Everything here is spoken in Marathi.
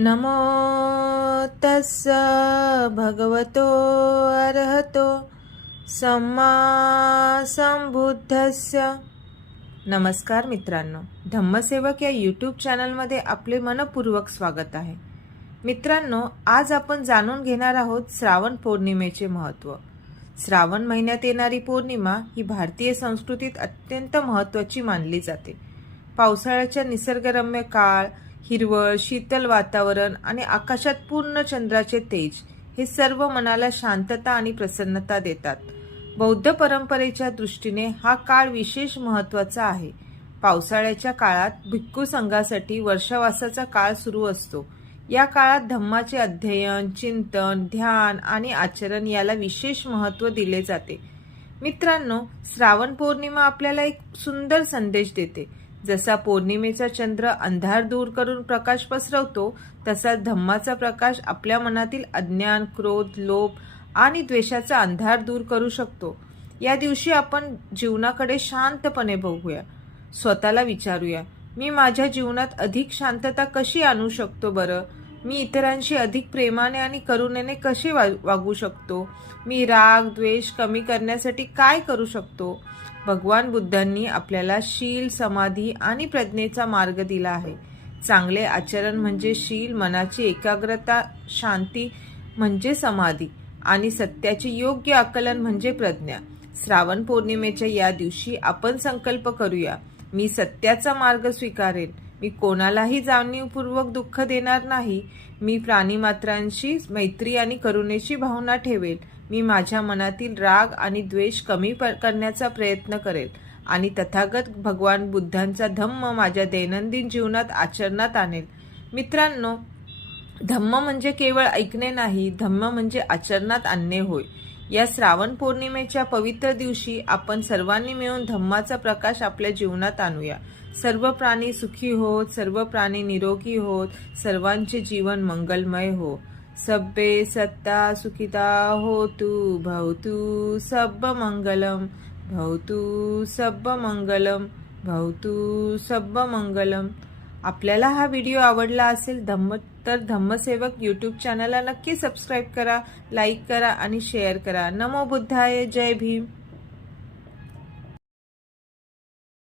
नमो तस्स भगवतो अरहतो सम्मा संबुद्धस्य। नमस्कार मित्रांनो, धम्मसेवक या यूट्यूब चॅनलमध्ये आपले मनपूर्वक स्वागत आहे। मित्रांनो, आज आपण जाणून घेणार आहोत श्रावण पौर्णिमेचे महत्त्व। श्रावण महिन्यात येणारी पौर्णिमा ही भारतीय संस्कृतीत अत्यंत महत्त्वाची मानली जाते। पावसाळ्याच्या निसर्गरम्य काळ, हिरवळ, शीतल वातावरण आणि आकाशात पूर्ण चंद्राचे तेज हे सर्व मनाला शांतता आणि प्रसन्नता देतात। बौद्ध परंपरेच्या दृष्टीने हा काळ विशेष महत्त्वाचा आहे। पावसाळ्याच्या काळात भिक्खू संघासाठी वर्षावासाचा काळ सुरू असतो। या काळात धम्माचे अध्ययन, चिंतन, ध्यान आणि आचरण याला विशेष महत्त्व दिले जाते। मित्रांनो, श्रावण पौर्णिमा आपल्याला एक सुंदर संदेश देते। जसा पौर्णिमेचा चंद्र अंधार दूर करून प्रकाश पसरवतो, तसा धम्माचा प्रकाश आपल्या मनातील अज्ञान, क्रोध, लोभ आणि द्वेषाचा अंधार दूर करू शकतो। या दिवशी आपण जीवनाकडे शांतपणे बघूया, स्वतःला विचारूया, मी माझ्या जीवनात अधिक शांतता कशी आणू शकतो बरं? मी इतरांशी अधिक प्रेमाने आणि करुणेने कसे वागू शकतो? मी राग, द्वेष कमी करण्यासाठी काय करू शकतो? भगवान बुद्धांनी आपल्याला शील, समाधी आणि प्रज्ञेचा मार्ग दिला आहे। चांगले आचरण म्हणजे शील, मनाची एकाग्रता, शांती म्हणजे समाधी आणि सत्याचे योग्य आकलन म्हणजे प्रज्ञा। श्रावण पौर्णिमेच्या या दिवशी आपण संकल्प करूया, मी सत्याचा मार्ग स्वीकारेन, मी कोणालाही जाणीवपूर्वक दुःख देणार नाही, मी प्राणीमात्रांशी मैत्री आणि करुणेची भावना ठेवेल, मी माझ्या मनातील राग आणि द्वेष कमी करण्याचा प्रयत्न करेल आणि तथागत भगवान बुद्धांचा धम्म माझ्या दैनंदिन जीवनात आचरणात आणेल। मित्रांनो, धम्म म्हणजे केवळ ऐकणे नाही, धम्म म्हणजे आचरणात आणणे होय। या श्रावण पौर्णिमेच्या पवित्र दिवशी आपण सर्वांनी मिळून धम्माचा प्रकाश आपल्या जीवनात आणूया। सर्व प्राणी सुखी होत, सर्व प्राणी निरोगी होत, सर्वांचे जीवन मंगलमय हो। सब्बे सत्ता सुखिता होतु भवतु सब मंगलम, भवतु सब मंगलम, भवतु सब मंगलम। आपल्याला हा व्हिडिओ आवडला असेल तर धम्मसेवक यूट्यूब चॅनलला नक्की सबस्क्राईब करा, लाईक करा आणि शेअर करा। नमो बुद्धाय, जय भीम।